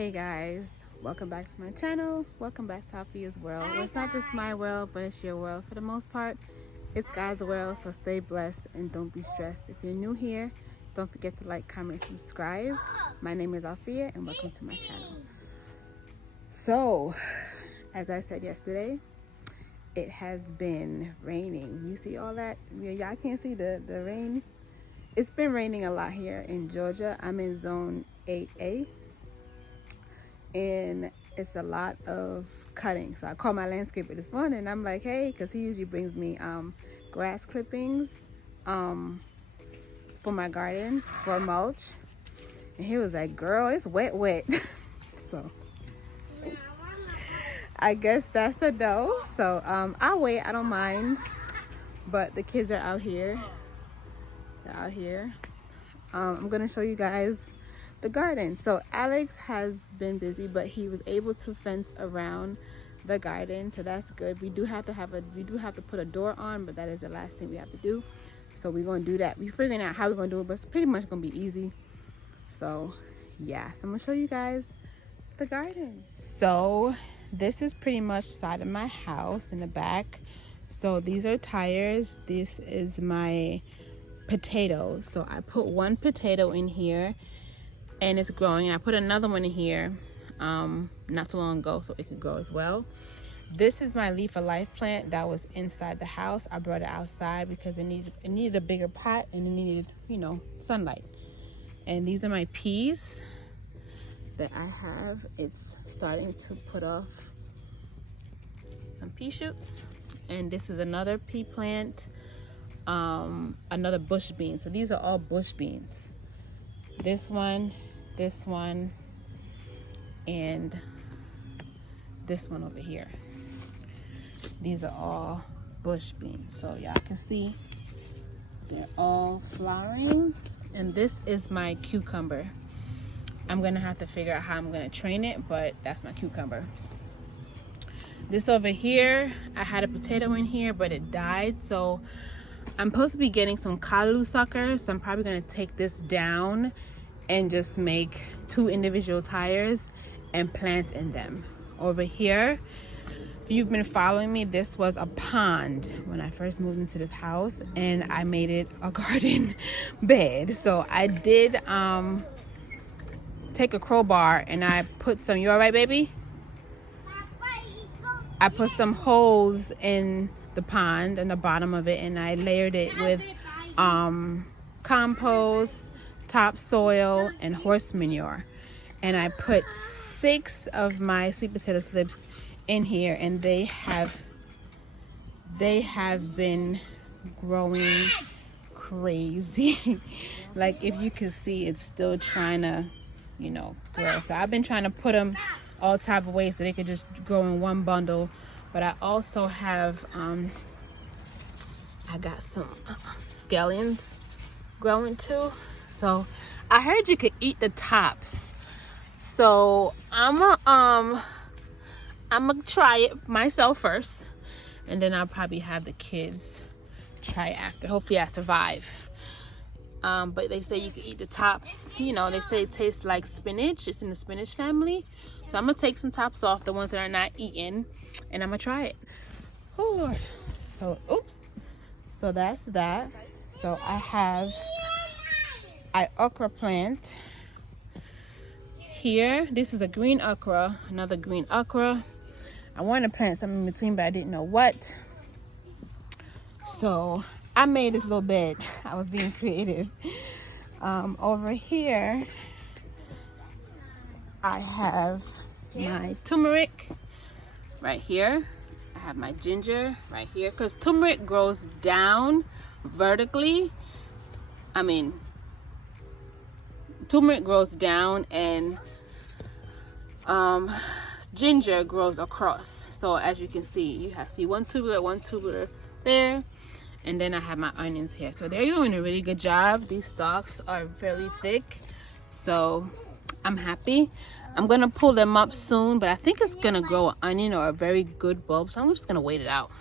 Hey guys, welcome back to my channel. Welcome back to Alfia's world. Well, it's not just my world, but it's your world for the most part. It's God's world, so stay blessed and don't be stressed. If you're new here, don't forget to like, comment, subscribe. My name is Alfia and welcome to my channel. So, as I said yesterday, it has been raining. You see all that? Y'all can't see the rain. It's been raining a lot here in Georgia. I'm in zone 8A. And it's a lot of cutting. So I called my landscaper this morning. I'm like, hey, because he usually brings me grass clippings for my garden for mulch. And he was like, girl, it's wet. So I guess that's a no. So I'll wait. I don't mind. But the kids are out here. They're out here. I'm going to show you guys the garden. So Alex has been busy, but he was able to fence around the garden, so that's good. We do have to put a door on, but that is the last thing we have to do. So we're gonna do that. We're figuring out how we're gonna do it, but it's pretty much gonna be easy. So yeah, so I'm gonna show you guys the garden. So this is pretty much side of my house in the back. So these are tires. This is my potatoes. So I put one potato in here and it's growing. I put another one in here not too long ago so it could grow as well. This is my Leaf of Life plant that was inside the house. I brought it outside because it needed a bigger pot and it needed, sunlight. And these are my peas that I have. It's starting to put off some pea shoots. And this is another pea plant, another bush bean. So these are all bush beans. This one, and this one over here. These are all bush beans. So y'all can see they're all flowering. And this is my cucumber. I'm gonna have to figure out how I'm gonna train it, but that's my cucumber. This over here, I had a potato in here, but it died. So I'm supposed to be getting some callaloo suckers. So I'm probably gonna take this down and just make 2 individual tires and plant in them. Over here, if you've been following me, this was a pond when I first moved into this house, and I made it a garden bed. So I did take a crowbar and I put some, you all right, baby? I put some holes in the pond in the bottom of it, and I layered it with compost, topsoil, and horse manure. And I put 6 of my sweet potato slips in here, and they have been growing crazy. Like, if you can see, it's still trying to grow. So I've been trying to put them all type of ways so they could just grow in one bundle. But I also have I got some scallions growing too. So I heard you could eat the tops. So I'm gonna try it myself first, and then I'll probably have the kids try it after. Hopefully I survive. But they say you can eat the tops. They say it tastes like spinach. It's in the spinach family. So I'm gonna take some tops off, the ones that are not eaten, and I'm gonna try it. Oh Lord. So oops. So that's that. So I have an okra plant here. This is a green okra, another green okra. I wanted to plant something in between, but I didn't know what. So I made this little bed. I was being creative. Over here, I have my turmeric right here. I have my ginger right here, because turmeric grows down vertically. Turmeric grows down, and ginger grows across. So as you can see, you see one tubular there, and then I have my onions here. So they're doing a really good job. These stalks are fairly thick, so I'm happy. I'm gonna pull them up soon, but I think it's gonna grow an onion or a very good bulb, so I'm just gonna wait it out.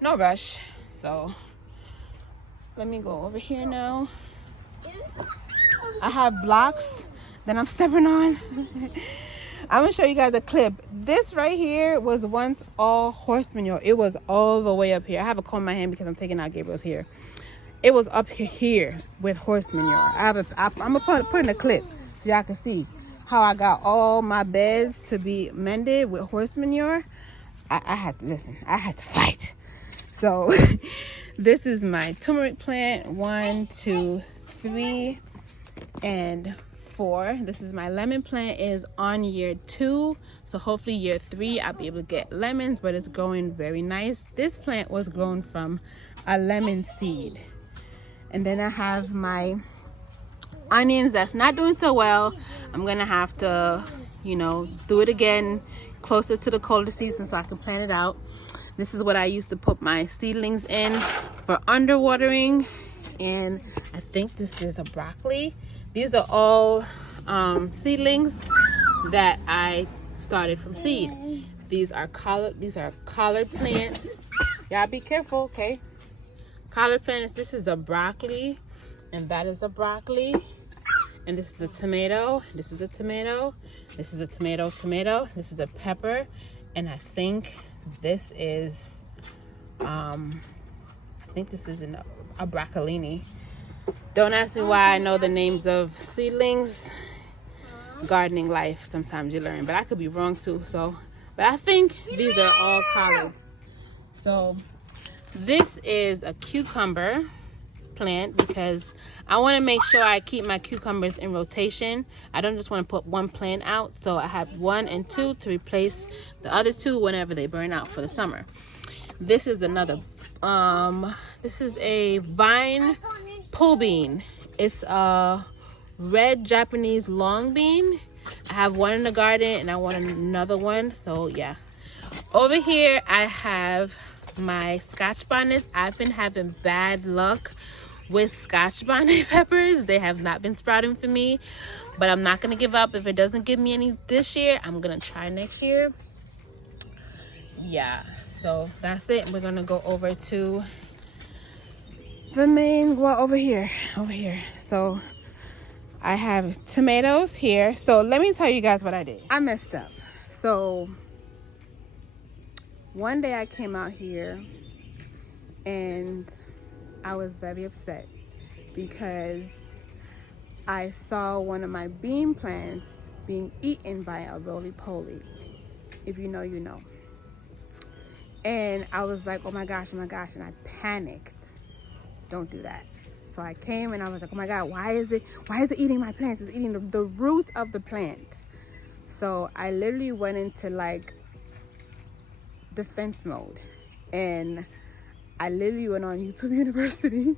No rush. So let me go over here now. I have blocks that I'm stepping on. I'm gonna show you guys a clip. This right here was once all horse manure. It was all the way up here. I have a comb in my hand because I'm taking out Gabriel's hair. It was up here with horse manure. I'm gonna put in a clip so y'all can see how I got all my beds to be mended with horse manure. I had to listen. I had to fight. So this is my turmeric plant. 1, 2, 3, and 4. This is my lemon plant. Is on year 2, so hopefully year 3 I'll be able to get lemons, but it's growing very nice. This plant was grown from a lemon seed. And then I have my onions that's not doing so well. I'm gonna have to, you know, do it again closer to the colder season so I can plant it out. This is what I used to put my seedlings in for underwatering. And I think this is a broccoli. These are all seedlings that I started from seed. These are collard plants. Y'all be careful, okay? Collard plants. This is a broccoli, and that is a broccoli. And this is a tomato. This is a tomato. This is a tomato. This is a pepper, and I think this is a broccolini. Don't ask me why I know the names of seedlings. Gardening life, sometimes you learn, but I could be wrong too. So, but I think these are all collards. So this is a cucumber plant because I want to make sure I keep my cucumbers in rotation. I don't just want to put one plant out, so I have 1 and 2 to replace the other 2 whenever they burn out for the summer. This is another this is a vine pole bean. It's a red Japanese long bean. I have one in the garden and I want another one, so yeah. Over here I have my Scotch bonnets. I've been having bad luck with Scotch bonnet peppers. They have not been sprouting for me, but I'm not gonna give up. If it doesn't give me any this year, I'm gonna try next year. Yeah, so that's it. We're gonna go over to the main, well, over here. So I have tomatoes here. So let me tell you guys what I did. I messed up. So one day I came out here and I was very upset because I saw one of my bean plants being eaten by a roly-poly. If you know, you know. And I was like, oh my gosh, and I panicked. Don't do that. So I came and I was like, oh my God, why is it eating my plants? It's eating the roots of the plant. So I literally went into like defense mode, and I literally went on YouTube University,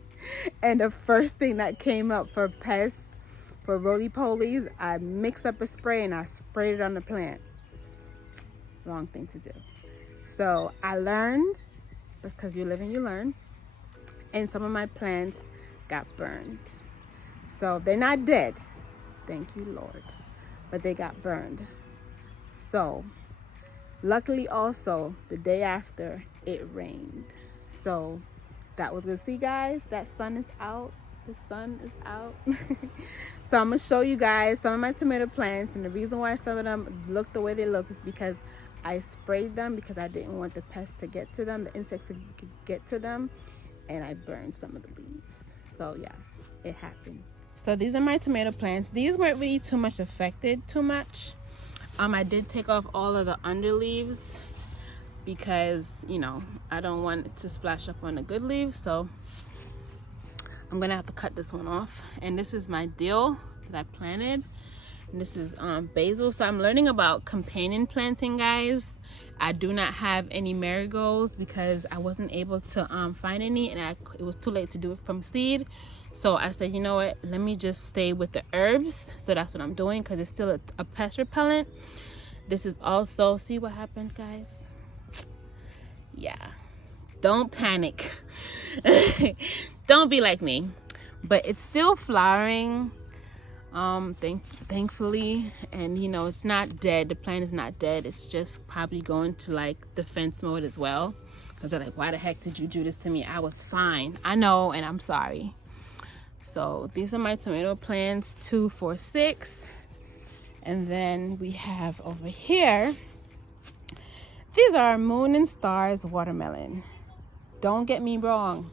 and the first thing that came up for pests, for roly-polies, I mixed up a spray and I sprayed it on the plant. Wrong thing to do. So I learned, because you live and you learn, and some of my plants got burned. So they're not dead, thank you Lord, but they got burned. So luckily also the day after it rained. So that was good. See guys, that sun is out. The sun is out. So I'm gonna show you guys some of my tomato plants, and the reason why some of them look the way they look is because I sprayed them because I didn't want the pests to get to them, the insects to get to them, and I burned some of the leaves. So yeah, it happens. So these are my tomato plants. These weren't really too much affected too much. I did take off all of the under leaves because, you know, I don't want it to splash up on the good leaves. So I'm gonna have to cut this one off. And this is my dill that I planted. And this is basil. So I'm learning about companion planting, guys. I do not have any marigolds because I wasn't able to find any, and it was too late to do it from seed. So I said, you know what, let me just stay with the herbs. So that's what I'm doing because it's still a pest repellent. This is also, see what happened, guys? Yeah, don't panic. Don't be like me. But it's still flowering, thankfully, and you know, it's not dead. The plant is not dead. It's just probably going to like defense mode as well, because they're like, why the heck did you do this to me? I was fine. I know, and I'm sorry. So these are my tomato plants, 2, 4, 6. And then we have over here, these are Moon and Stars watermelon. Don't get me wrong,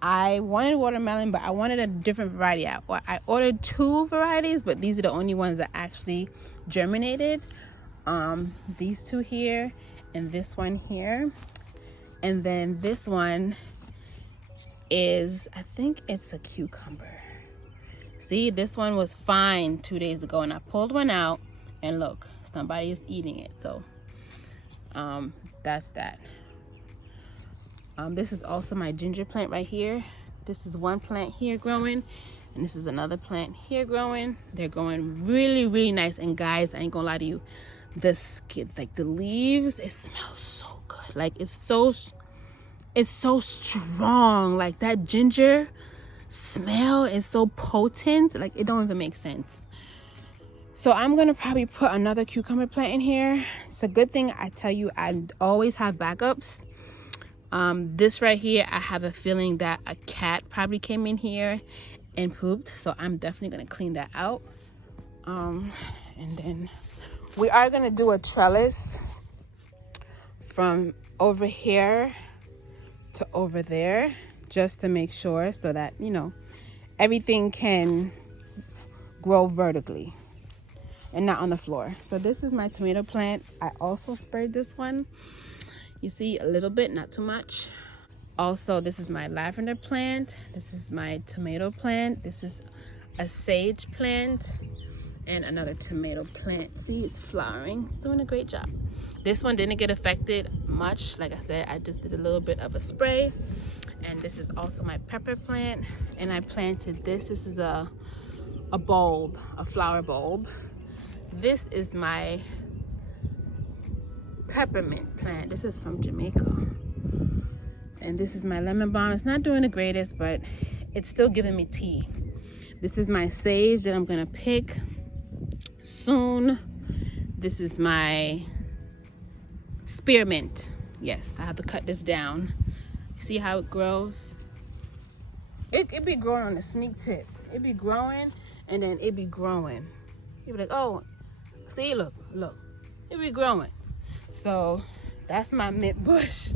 I wanted watermelon, but I wanted a different variety. I ordered 2 varieties, but these are the only ones that actually germinated. These 2 here and this one here. And then this one is, I think it's a cucumber. See, this one was fine 2 days ago, and I pulled one out, and look, somebody is eating it. So that's that. This is also my ginger plant right here. This is one plant here growing, and this is another plant here growing. They're growing really, really nice. And guys, I ain't gonna lie to you, the skin, like the leaves, it smells so good. Like it's so strong. Like that ginger smell is so potent. Like it don't even make sense. So I'm gonna probably put another cucumber plant in here. It's a good thing, I tell you, I always have backups. This right here, I have a feeling that a cat probably came in here and pooped, so I'm definitely gonna clean that out. And then we are gonna do a trellis from over here to over there, just to make sure, so that, you know, everything can grow vertically and not on the floor. So this is my tomato plant. I also sprayed this one. You see a little bit, not too much. Also, this is my lavender plant. This is my tomato plant. This is a sage plant and another tomato plant. See, it's flowering. It's doing a great job. This one didn't get affected much. Like I said, I just did a little bit of a spray. And this is also my pepper plant. And I planted this. This is a bulb, a flower bulb. This is my peppermint plant. This is from Jamaica. And this is my lemon balm. It's not doing the greatest, but it's still giving me tea. This is my sage that I'm gonna pick soon. This is my spearmint. Yes, I have to cut this down. See how it grows? It be growing on the sneak tip. It be growing and then it be growing. You be like, oh, see, look. It be growing. So that's my mint bush.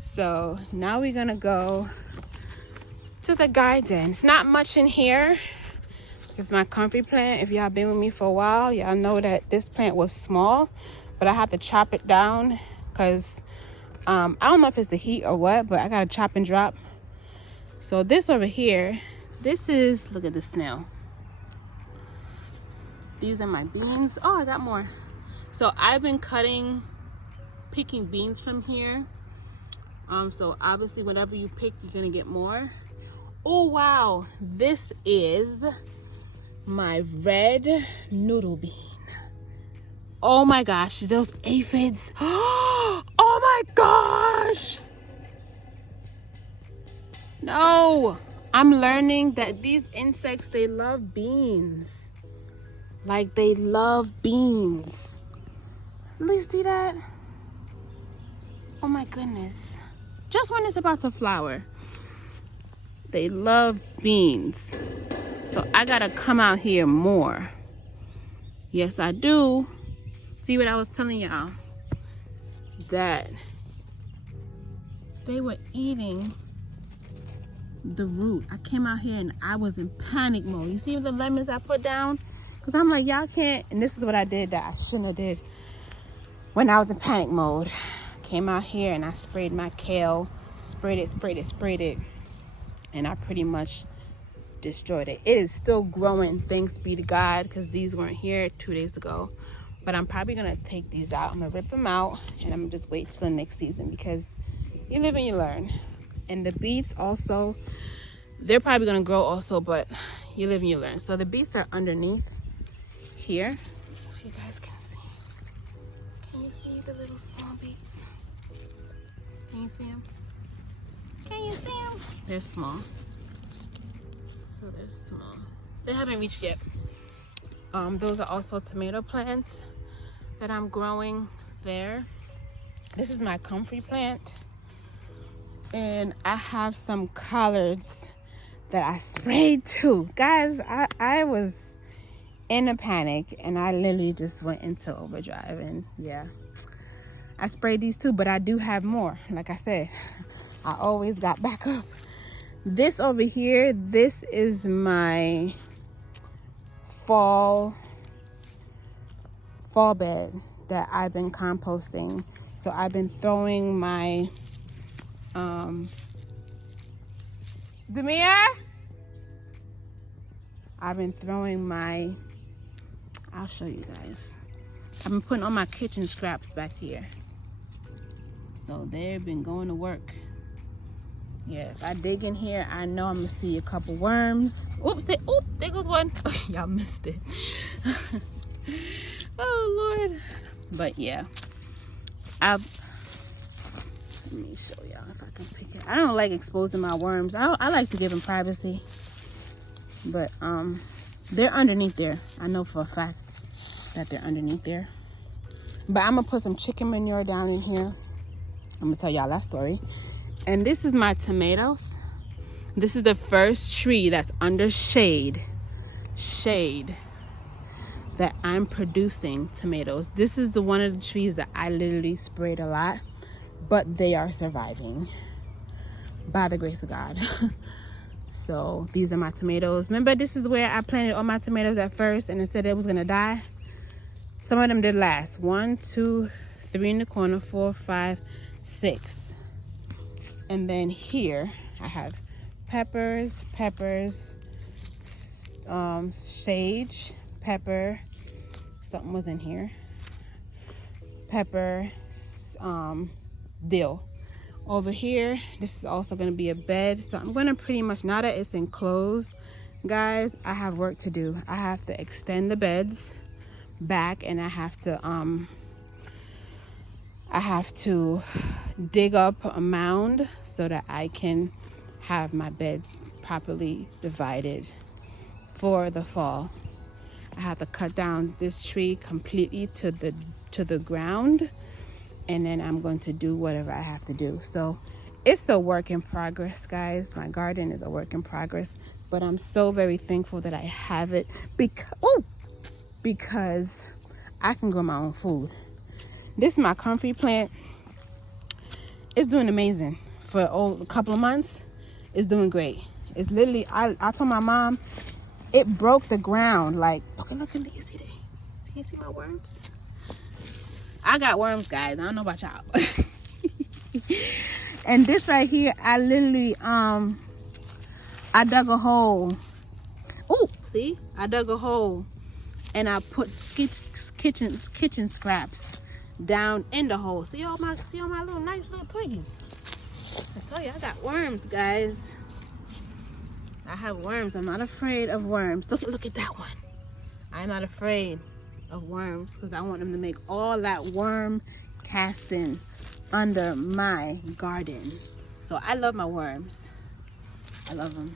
So now we're gonna go to the garden. It's not much in here. This is my comfrey plant. If y'all been with me for a while, y'all know that this plant was small, but I have to chop it down because I don't know if it's the heat or what, but I gotta chop and drop. So this over here, this is, look at the snail. These are my beans. Oh, I got more. So I've been picking beans from here. So obviously whatever you pick, you're gonna get more. Oh wow, this is my red noodle bean. Oh my gosh, those aphids. Oh my gosh. No, I'm learning that these insects, they love beans. Like they love beans. At least see that? Oh my goodness. Just when it's about to flower, they love beans. So I gotta come out here more. Yes, I do. See what I was telling y'all? That they were eating the root. I came out here and I was in panic mode. You see the lemons I put down? Because I'm like, y'all can't. And this is what I did that I shouldn't have did when I was in panic mode. Came out here and I sprayed my kale. Sprayed it. And I pretty much destroyed it. It is still growing, thanks be to God, because these weren't here 2 days ago. But I'm probably gonna take these out. I'm gonna rip them out and I'm gonna just wait till the next season, because you live and you learn. And the beets also, they're probably gonna grow also, but you live and you learn. So the beets are underneath here, so you guys can see. Can you see the little small beets? Can you see them? Can you see them? They're small. So they're small. They haven't reached yet. Those are also tomato plants that I'm growing there. This is my comfrey plant. And I have some collards that I sprayed too. Guys, I was in a panic, and I literally just went into overdrive. And yeah, I sprayed these too, but I do have more. Like I said, I always got backup. This over here, this is my fall bed that I've been composting. So I've been throwing my Demir, I've been throwing my, I'll show you guys. I've been putting all my kitchen scraps back here. So they've been going to work. Yeah, if I dig in here, I know I'm gonna see a couple worms. Oops, there goes one. Y'all missed it. Oh Lord. But yeah, let me show y'all if I can pick it. I don't like exposing my worms. I like to give them privacy. But they're underneath there. I know for a fact that they're underneath there. But I'm gonna put some chicken manure down in here. I'm gonna tell y'all that story. And this is my tomatoes. This is the first tree that's under shade that I'm producing tomatoes. This is one of the trees that I literally sprayed a lot, but they are surviving by the grace of God. So these are my tomatoes. Remember, this is where I planted all my tomatoes at first and it said it was gonna die. Some of them did last. 1, 2, 3 in the corner, 4, 5, 6. And then here I have peppers, sage, pepper, something was in here, pepper, dill. Over here, this is also going to be a bed. So I'm going to pretty much, now that it's enclosed, guys, I have work to do. I have to extend the beds back, and I have to dig up a mound so that I can have my beds properly divided for the fall. I have to cut down this tree completely to the ground, and then I'm going to do whatever I have to do. So it's a work in progress, guys. My garden is a work in progress, but I'm so very thankful that I have it because I can grow my own food. This is my comfrey plant. It's doing amazing. For a couple of months, it's doing great. It's literally, I told my mom, it broke the ground. Like, look, do you see that? Do you see my worms? I got worms, guys. I don't know about y'all. And this right here, I literally, I dug a hole. Oh, see? I dug a hole and I put kitchen scraps down in the hole. See all my little nice little twiggies. I tell you, I got worms, guys. I have worms. I'm not afraid of worms. Look at that one. I'm not afraid of worms because I want them to make all that worm casting under my garden. So I love my worms. I love them.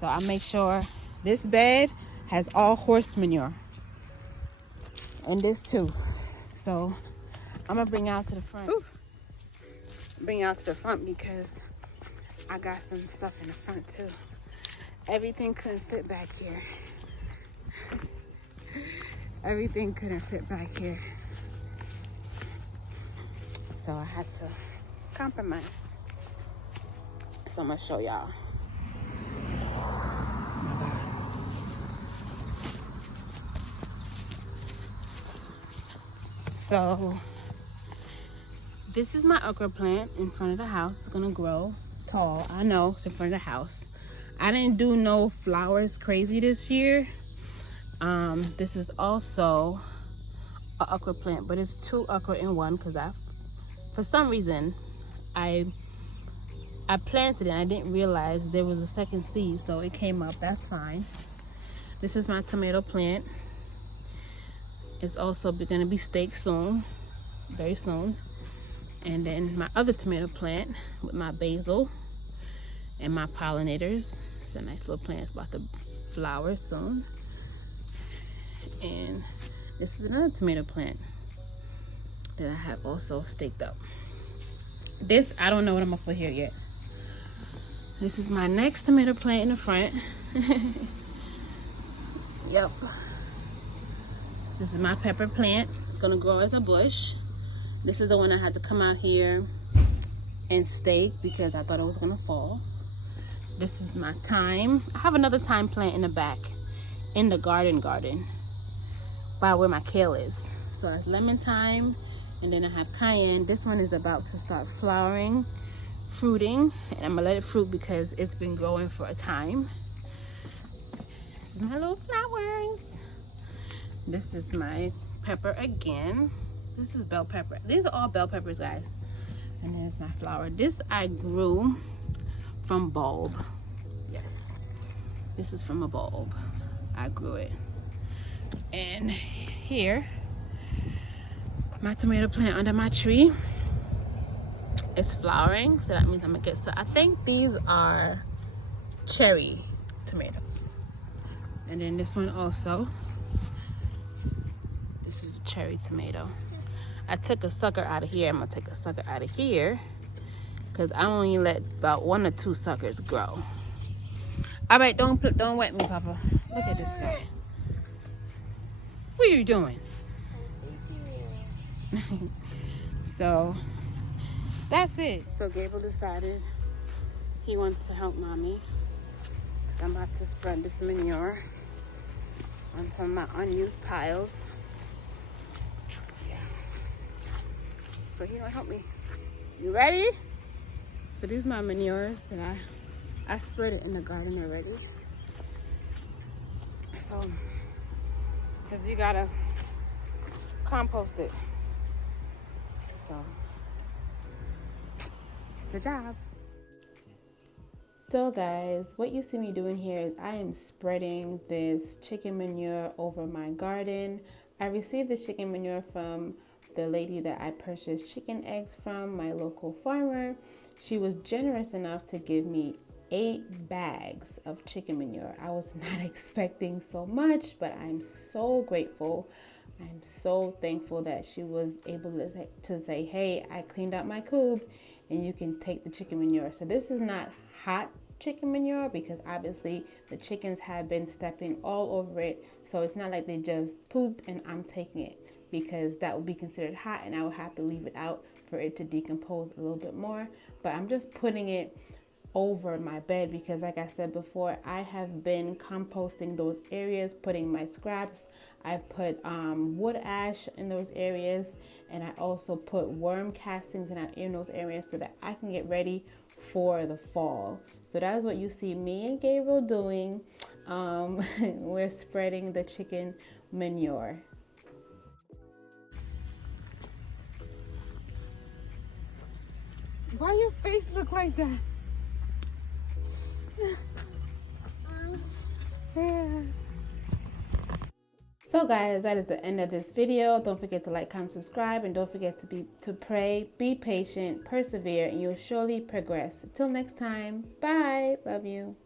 So I make sure this bed has all horse manure. And this too. So I'm gonna bring out to the front. Ooh. Bring out to the front because I got some stuff in the front too. Everything couldn't fit back here. Everything couldn't fit back here. So I had to compromise. So I'm gonna show y'all. So this is my okra plant in front of the house. It's gonna grow tall. I know it's in front of the house. I didn't do no flowers crazy this year. This is also an okra plant, but it's 2 okra in one because for some reason, I planted it and I didn't realize there was a second seed, so it came up. That's fine. This is my tomato plant. It's also going to be staked soon, very soon. And then my other tomato plant with my basil and my pollinators. It's a nice little plant. It's about to flower soon. And this is another tomato plant that I have also staked up. This, I don't know what I'm gonna put here yet. This is my next tomato plant in the front. Yep. This is my pepper plant. It's gonna grow as a bush. This is the one I had to come out here and stake because I thought it was gonna fall. This is my thyme. I have another thyme plant in the back, in the garden by where my kale is. So that's lemon thyme, and then I have cayenne. This one is about to start flowering, fruiting, and I'm gonna let it fruit because it's been growing for a time. This is my little flowers. This is my pepper again. This is bell pepper. These are all bell peppers, guys. And there's my flower. This I grew from bulb. Yes, this is from a bulb. I grew it. And here, my tomato plant under my tree is flowering, so that means I'm gonna get, so I think these are cherry tomatoes. And then this one also, this is a cherry tomato. I took a sucker out of here. I'm gonna take a sucker out of here because I only let about 1 or 2 suckers grow. All right, don't wet me, Papa. Look at this guy. What are you doing? So that's it. So Gabriel decided he wants to help Mommy because I'm about to spread this manure on some of my unused piles. Yeah. So he gonna help me. You ready? So these are my manures that I spread it in the garden already. So, because you gotta compost it. So, it's a job. So guys, what you see me doing here is I am spreading this chicken manure over my garden. I received this chicken manure from the lady that I purchased chicken eggs from, my local farmer. She was generous enough to give me 8 bags of chicken manure. I was not expecting so much, but I'm so grateful. I'm so thankful that she was able to say, hey, I cleaned out my coop and you can take the chicken manure. So this is not hot chicken manure because obviously the chickens have been stepping all over it. So it's not like they just pooped and I'm taking it, because that would be considered hot and I would have to leave it out for it to decompose a little bit more. But I'm just putting it over my bed because, like I said before, I have been composting those areas, putting my scraps. I put wood ash in those areas, and I also put worm castings in those areas so that I can get ready for the fall. So that is what you see me and Gabriel doing. We're spreading the chicken manure. Why your face look like that? Yeah. So guys, that is the end of this video. Don't forget to like, comment, subscribe, and don't forget to pray, be patient, persevere, and you'll surely progress. Until next time, bye. Love you.